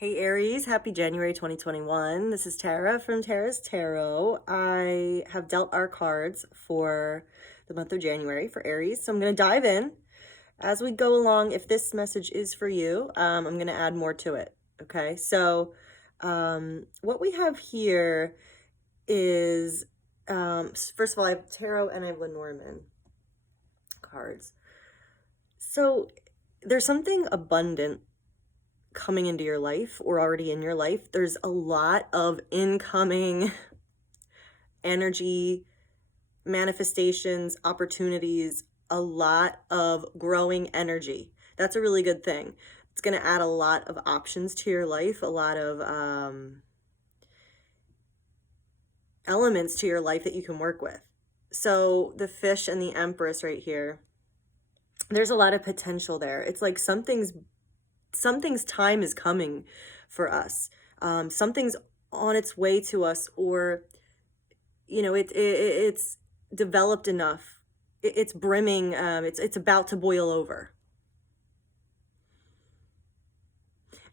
Hey Aries, happy January 2021. This is Tara from Tara's Tarot. I have dealt our cards for the month of January for Aries, so I'm going to dive in. As we go along, if this message is for you, I'm going to add more to it. Okay, so what we have here is, first of all, I have Tarot and I have Lenormand cards. So there's something abundant coming into your life or already in your life. There's a lot of incoming energy, manifestations, opportunities, a lot of growing energy. That's a really good thing. It's going to add a lot of options to your life, a lot of elements to your life that you can work with. So the fish and the Empress right here, there's a lot of potential there. It's like something's time is coming for us. Something's on its way to us, or it's developed enough. It's brimming. It's about to boil over.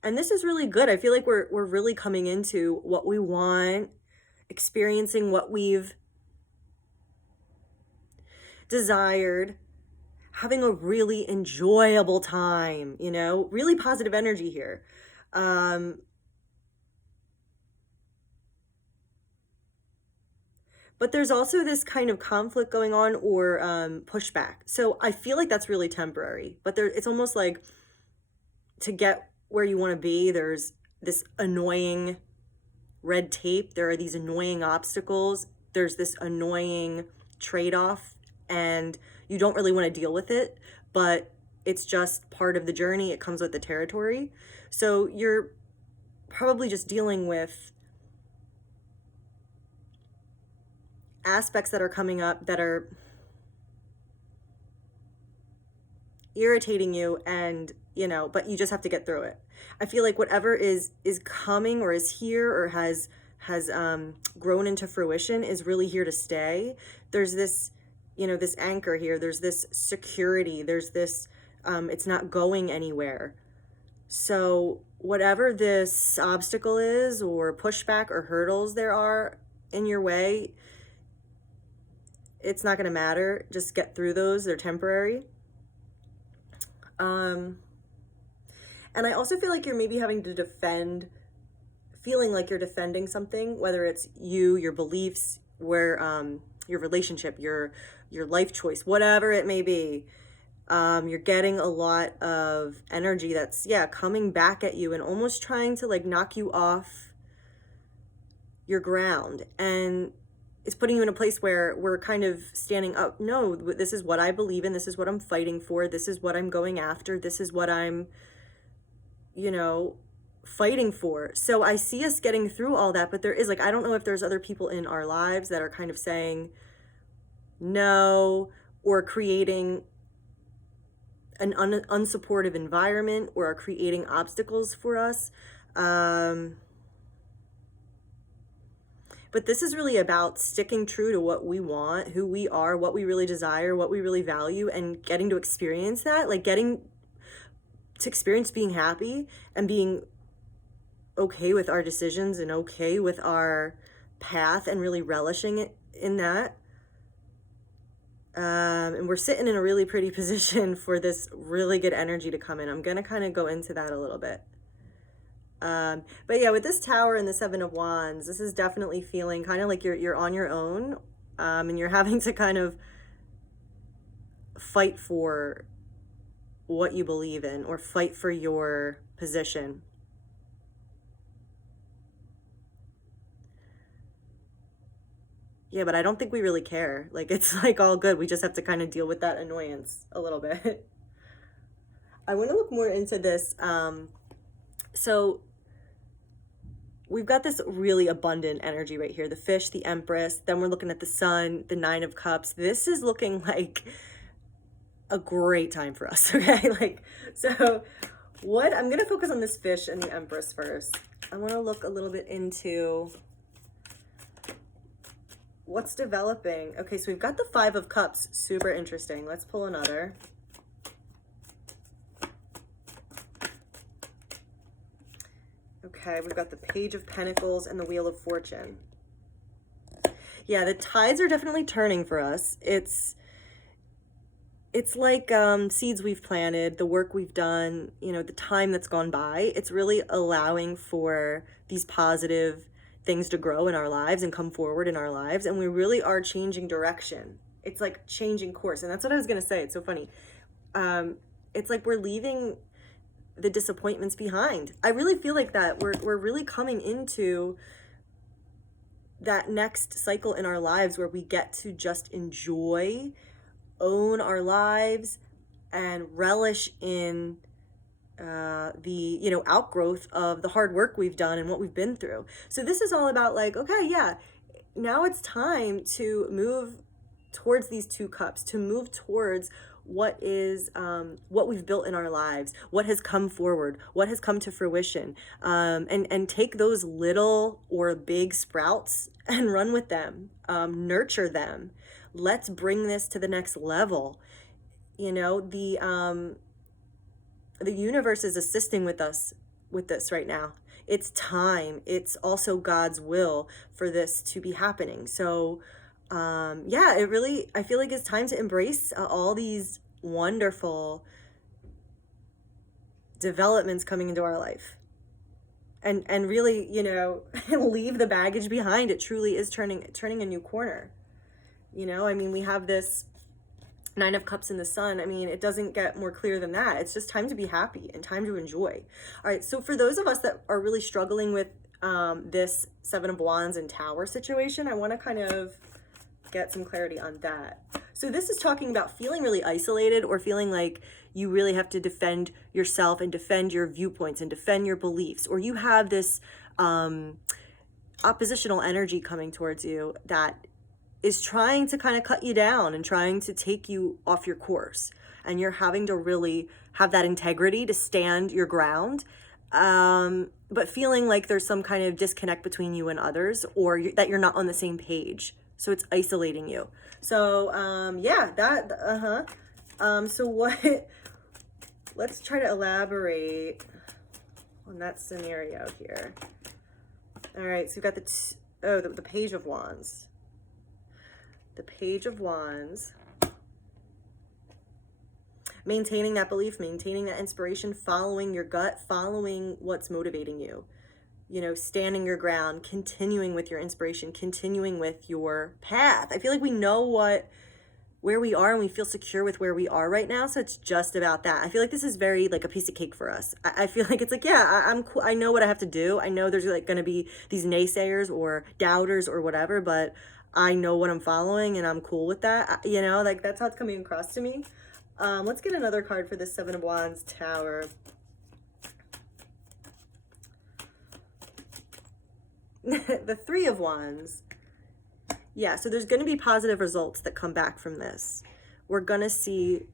And this is really good. I feel like we're really coming into what we want, experiencing what we've desired, having a really enjoyable time, really positive energy here. But there's also this kind of conflict going on, or pushback. So I feel like that's really temporary, but it's almost like to get where you want to be, there's this annoying red tape. There are these annoying obstacles. There's this annoying trade-off, and you don't really want to deal with it, but it's just part of the journey. It comes with the territory. So you're probably just dealing with aspects that are coming up that are irritating you, and but you just have to get through it. I feel like whatever is coming, or is here, or has grown into fruition, is really here to stay. There's this this anchor here. There's this security. There's this it's not going anywhere. So whatever this obstacle is, or pushback, or hurdles there are in your way, it's not going to matter. Just get through those. They're temporary. And I also feel like you're maybe having to feeling like you're defending something, whether it's your beliefs, where your relationship, your life choice, whatever it may be. You're getting a lot of energy that's coming back at you, and almost trying to like knock you off your ground, and it's putting you in a place where we're kind of standing up. No, this is what I believe in. This is what I'm fighting for. This is what I'm going after. This is what I'm, fighting for. So I see us getting through all that, but there is, like, I don't know if there's other people in our lives that are kind of saying no, or creating an unsupportive environment, or are creating obstacles for us. But this is really about sticking true to what we want, who we are, what we really desire, what we really value, and getting to experience that, like getting to experience being happy and being okay with our decisions and okay with our path, and really relishing it in that. And we're sitting in a really pretty position for this really good energy to come in. I'm going to kind of go into that a little bit. But yeah, with this Tower and the Seven of Wands, this is definitely feeling kind of like you're on your own, and you're having to kind of fight for what you believe in, or fight for your position. Yeah, but I don't think we really care. Like, it's like all good. We just have to kind of deal with that annoyance a little bit. I want to look more into this. So we've got this really abundant energy right here. The fish, the Empress, then we're looking at the Sun, the Nine of Cups. This is looking like a great time for us, okay? Like, so I'm going to focus on this fish and the Empress first. I want to look a little bit into what's developing. Okay, so we've got the Five of Cups. Super interesting. Let's pull another. Okay, we've got the Page of Pentacles and the Wheel of Fortune. Yeah, the tides are definitely turning for us. It's like seeds we've planted, the work we've done, you know, the time that's gone by. It's really allowing for these positive things to grow in our lives and come forward in our lives. And we really are changing direction. It's like changing course. And that's what I was going to say. It's so funny. It's like we're leaving the disappointments behind. I really feel like that. We're really coming into that next cycle in our lives where we get to just enjoy, own our lives, and relish in the, you know, outgrowth of the hard work we've done and what we've been through. So this is all about like, okay, yeah, now it's time to move towards these two cups, to move towards what is what we've built in our lives, what has come forward, what has come to fruition, and take those little or big sprouts and run with them, nurture them. Let's bring this to the next level. You know, the universe is assisting with us with this right now. It's time. It's also God's will for this to be happening. So yeah, it really, I feel like it's time to embrace all these wonderful developments coming into our life, and really, you know, leave the baggage behind. It truly is turning a new corner. You know, I mean, we have this Nine of Cups in the Sun. I mean, it doesn't get more clear than that. It's just time to be happy and time to enjoy. All right, so for those of us that are really struggling with this Seven of Wands and Tower situation, I want to kind of get some clarity on that. So this is talking about feeling really isolated, or feeling like you really have to defend yourself and defend your viewpoints and defend your beliefs, or you have this oppositional energy coming towards you that is trying to kind of cut you down and trying to take you off your course. And you're having to really have that integrity to stand your ground, but feeling like there's some kind of disconnect between you and others, or that you're not on the same page. So it's isolating you. So yeah, that, so what, let's try to elaborate on that scenario here. All right, so we've got the Page of Wands. The Page of Wands. Maintaining that belief, maintaining that inspiration, following your gut, following what's motivating you. You know, standing your ground, continuing with your inspiration, continuing with your path. I feel like we know where we are, and we feel secure with where we are right now. So it's just about that. I feel like this is very like a piece of cake for us. I feel like it's like, yeah, I'm cool. I know what I have to do. I know there's like going to be these naysayers or doubters or whatever, but I know what I'm following and I'm cool with that. You know, like that's how it's coming across to me. Let's get another card for this Seven of Wands Tower. The Three of Wands. Yeah, so there's going to be positive results that come back from this. We're going to see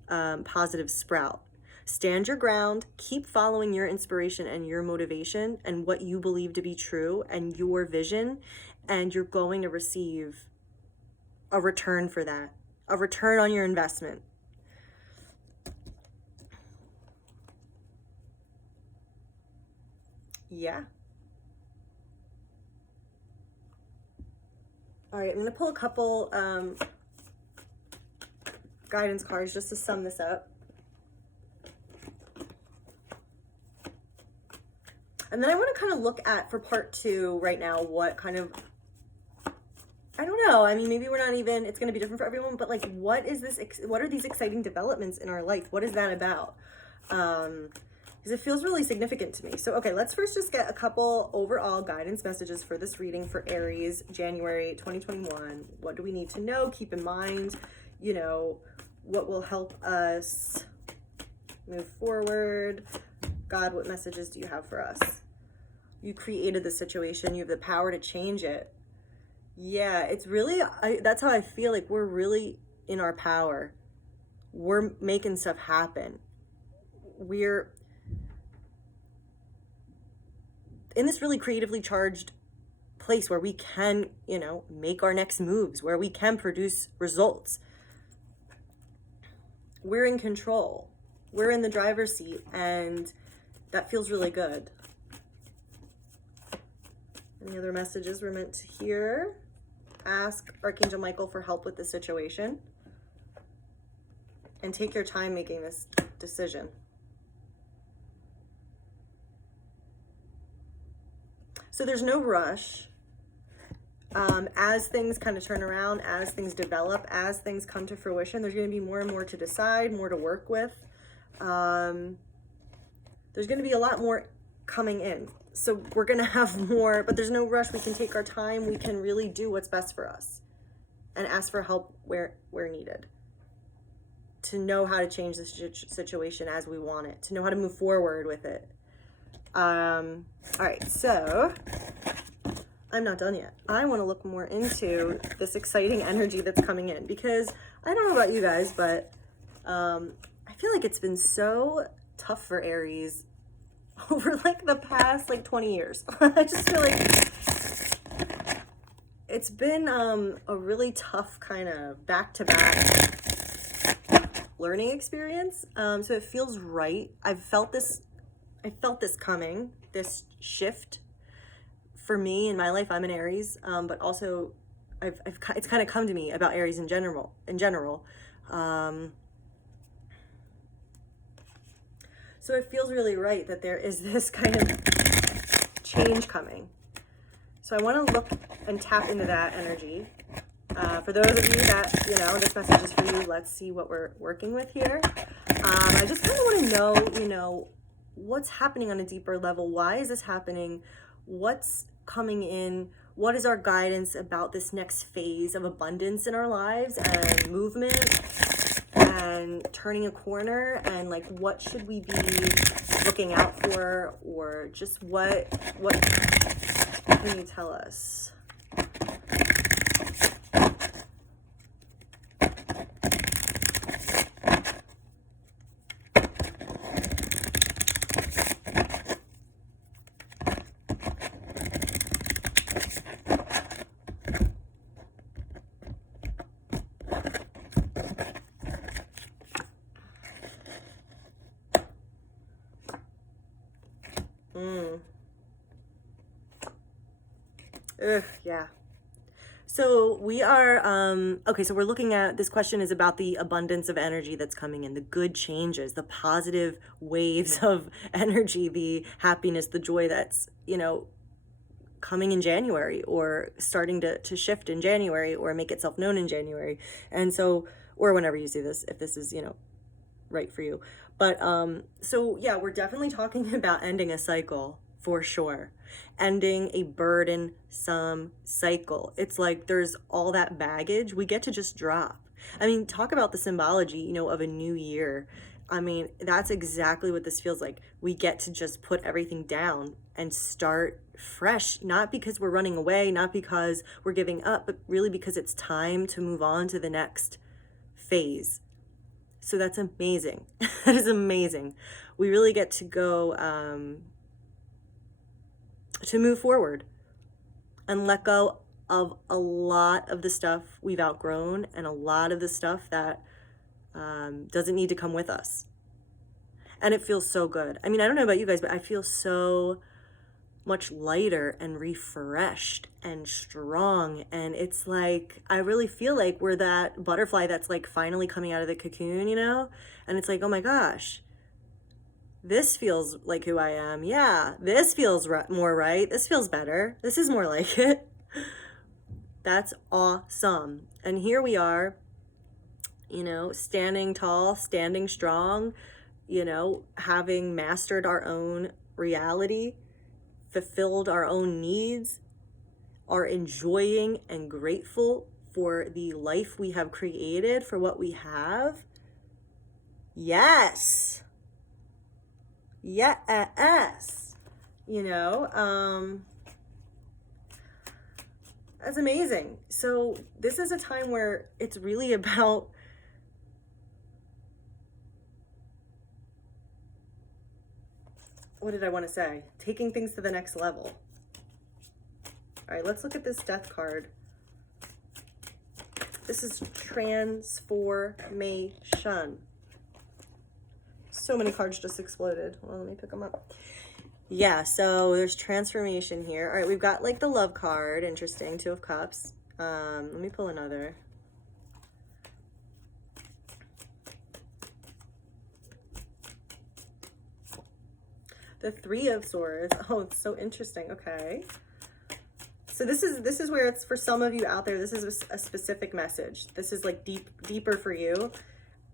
positive sprout. Stand your ground, keep following your inspiration and your motivation and what you believe to be true and your vision, and you're going to receive a return for that, a return on your investment. Yeah. All right, I'm going to pull a couple guidance cards just to sum this up. And then I want to kind of look at, for part two right now, what kind of, I don't know, I mean, maybe we're not even, it's going to be different for everyone, but like, what is this, what are these exciting developments in our life? What is that about? Because it feels really significant to me. So, okay, let's first just get a couple overall guidance messages for this reading for Aries, January 2021. What do we need to know? Keep in mind, you know, what will help us move forward? God, what messages do you have for us? You created the situation. You have the power to change it. Yeah, it's really, that's how I feel like we're really in our power. We're making stuff happen. We're in this really creatively charged place where we can, you know, make our next moves, where we can produce results. We're in control. We're in the driver's seat, and that feels really good. Any other messages we're meant to hear? Ask Archangel Michael for help with the situation. And take your time making this decision. So there's no rush. As things kind of turn around, as things develop, as things come to fruition, there's going to be more and more to decide, more to work with. There's going to be a lot more coming in. So we're going to have more, but there's no rush. We can take our time. We can really do what's best for us and ask for help where needed, to know how to change the situation as we want it, to know how to move forward with it. All right, so I'm not done yet. I want to look more into this exciting energy that's coming in, because I don't know about you guys, but I feel like it's been so tough for Aries over like the past like 20 years. I just feel like it's been a really tough kind of back-to-back learning experience. So it feels right. I felt this coming, this shift for me in my life. I'm an Aries, but also it's kind of come to me about Aries in general. So it feels really right that there is this kind of change coming. So I want to look and tap into that energy. For those of you that, this message is for you, let's see what we're working with here. I just kind of want to know, what's happening on a deeper level. Why is this happening? What's coming in? What is our guidance about this next phase of abundance in our lives and movement and turning a corner? And like, what should we be looking out for? Or just what can you tell us? Yeah. So we are, okay, so we're looking at, this question is about the abundance of energy that's coming in, the good changes, the positive waves of energy, the happiness, the joy that's, coming in January, or starting to shift in January, or make itself known in January. And so, or whenever you see this, if this is, right for you. But, so yeah, we're definitely talking about ending a cycle, for sure. Ending a burdensome cycle. It's like there's all that baggage we get to just drop. I mean, talk about the symbology, of a new year. I mean, that's exactly what this feels like. We get to just put everything down and start fresh, not because we're running away, not because we're giving up, but really because it's time to move on to the next phase. So that's amazing. That is amazing. We really get to go, to move forward and let go of a lot of the stuff we've outgrown and a lot of the stuff that doesn't need to come with us. And it feels so good. I mean, I don't know about you guys, but I feel so much lighter and refreshed and strong. And it's like, I really feel like we're that butterfly that's like finally coming out of the cocoon, And it's like, oh my gosh, this feels like who I am. Yeah, this feels more right. This feels better. This is more like it. That's awesome. And here we are, standing tall, standing strong, having mastered our own reality, fulfilled our own needs, are enjoying and grateful for the life we have created, for what we have. Yes. Yes. That's amazing. So this is a time where it's really about what did I want to say? Taking things to the next level. All right, let's look at this death card. This is transformation. So many cards just exploded. Well, let me pick them up. Yeah, so there's transformation here. All right, we've got like the love card. Interesting. Two of Cups. Let me pull another. The Three of Swords. Oh, it's so interesting. Okay. So this is where it's for some of you out there. This is a specific message. This is like deeper for you,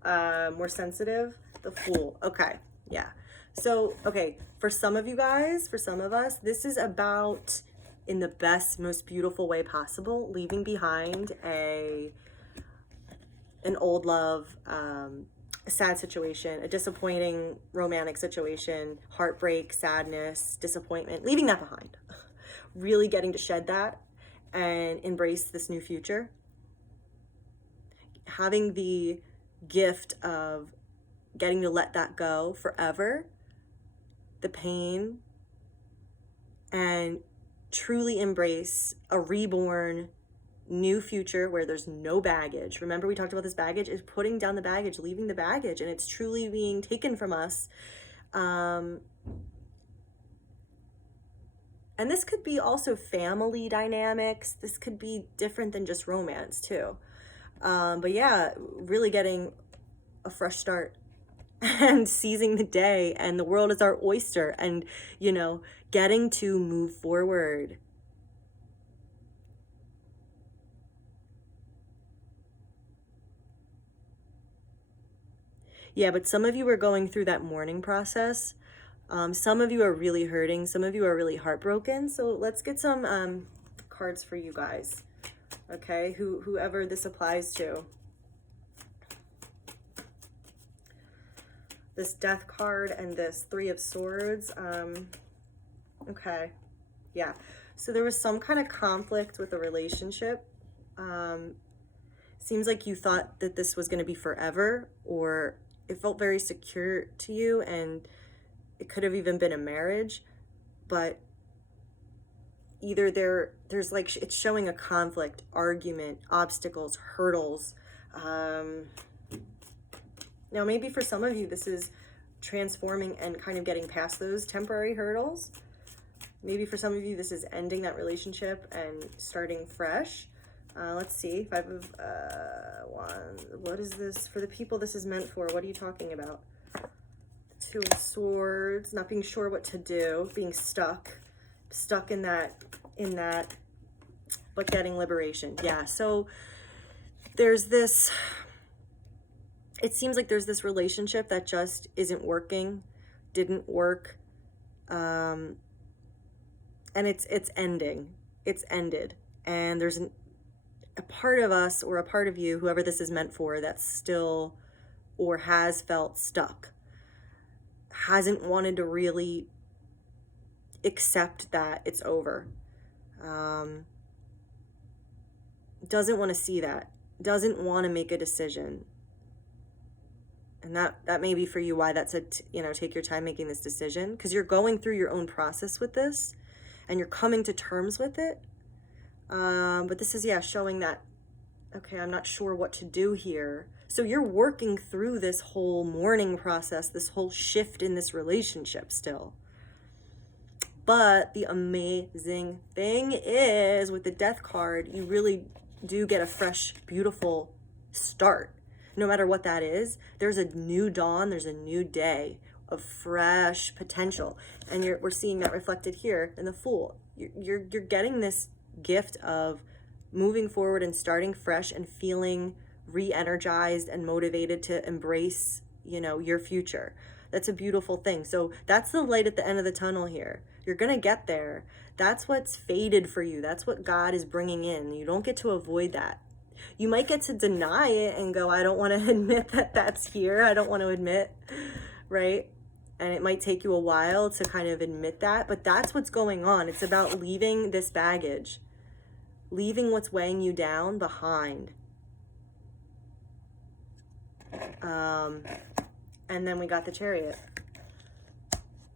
more sensitive. The Fool. Okay, yeah. So okay, for some of you guys, for some of us, this is about, in the best, most beautiful way possible, leaving behind an old love, a sad situation, a disappointing romantic situation, heartbreak, sadness, disappointment, leaving that behind. Really getting to shed that and embrace this new future. Having the gift of getting to let that go forever, the pain, and truly embrace a reborn new future where there's no baggage. Remember, we talked about this baggage is putting down the baggage, leaving the baggage, and it's truly being taken from us. And this could be also family dynamics. This could be different than just romance too. But yeah, really getting a fresh start and seizing the day, and the world is our oyster, and getting to move forward. Yeah, but some of you are going through that mourning process. Some of you are really hurting. Some of you are really heartbroken. So let's get some cards for you guys. Okay, whoever this applies to. This Death card and this Three of Swords. Okay, yeah. So there was some kind of conflict with a relationship. Seems like you thought that this was going to be forever, or it felt very secure to you, and it could have even been a marriage, but either there's like, it's showing a conflict, argument, obstacles, hurdles. Now maybe for some of you this is transforming and kind of getting past those temporary hurdles. Maybe for some of you this is ending that relationship and starting fresh. Let's see, Five of Wands. What is this for the people this is meant for? What are you talking about? Two of Swords, not being sure what to do, being stuck in that, but getting liberation. Yeah, so there's this, it seems like there's this relationship that just isn't working, didn't work, and it's ending. It's ended, and there's a part of us, or a part of you, whoever this is meant for, that's still or has felt stuck, hasn't wanted to really accept that it's over, doesn't want to see that, doesn't want to make a decision. And that may be for you why that's take your time making this decision, because you're going through your own process with this and you're coming to terms with it. But this is, yeah, showing that, okay, I'm not sure what to do here. So you're working through this whole mourning process, this whole shift in this relationship still. But the amazing thing is, with the Death card, you really do get a fresh, beautiful start. No matter what that is, there's a new dawn, there's a new day of fresh potential. And we're seeing that reflected here in the Fool. You're getting this gift of moving forward and starting fresh and feeling re-energized and motivated to embrace, your future. That's a beautiful thing. So that's the light at the end of the tunnel here. You're going to get there. That's what's faded for you. That's what God is bringing in. You don't get to avoid that. You might get to deny it and go, I don't want to admit that that's here. I don't want to admit, right? And it might take you a while to kind of admit that, but that's what's going on. It's about leaving this baggage, leaving what's weighing you down behind. And then we got the Chariot,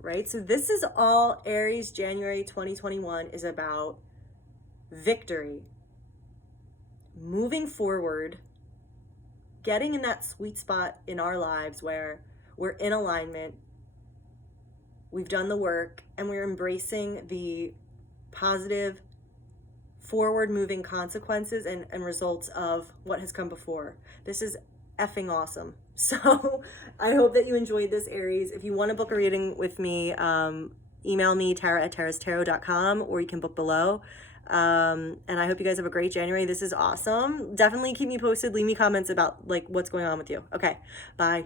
right? So this is all Aries January 2021 is about: victory, moving forward, getting in that sweet spot in our lives where we're in alignment, we've done the work, and we're embracing the positive, forward moving consequences and results of what has come before. This is effing awesome. So I hope that you enjoyed this, Aries. If you want to book a reading with me, email me, tara@tarastarot.com, or you can book below. And I hope you guys have a great January. This is awesome. Definitely keep me posted. Leave me comments about like what's going on with you. Okay, bye.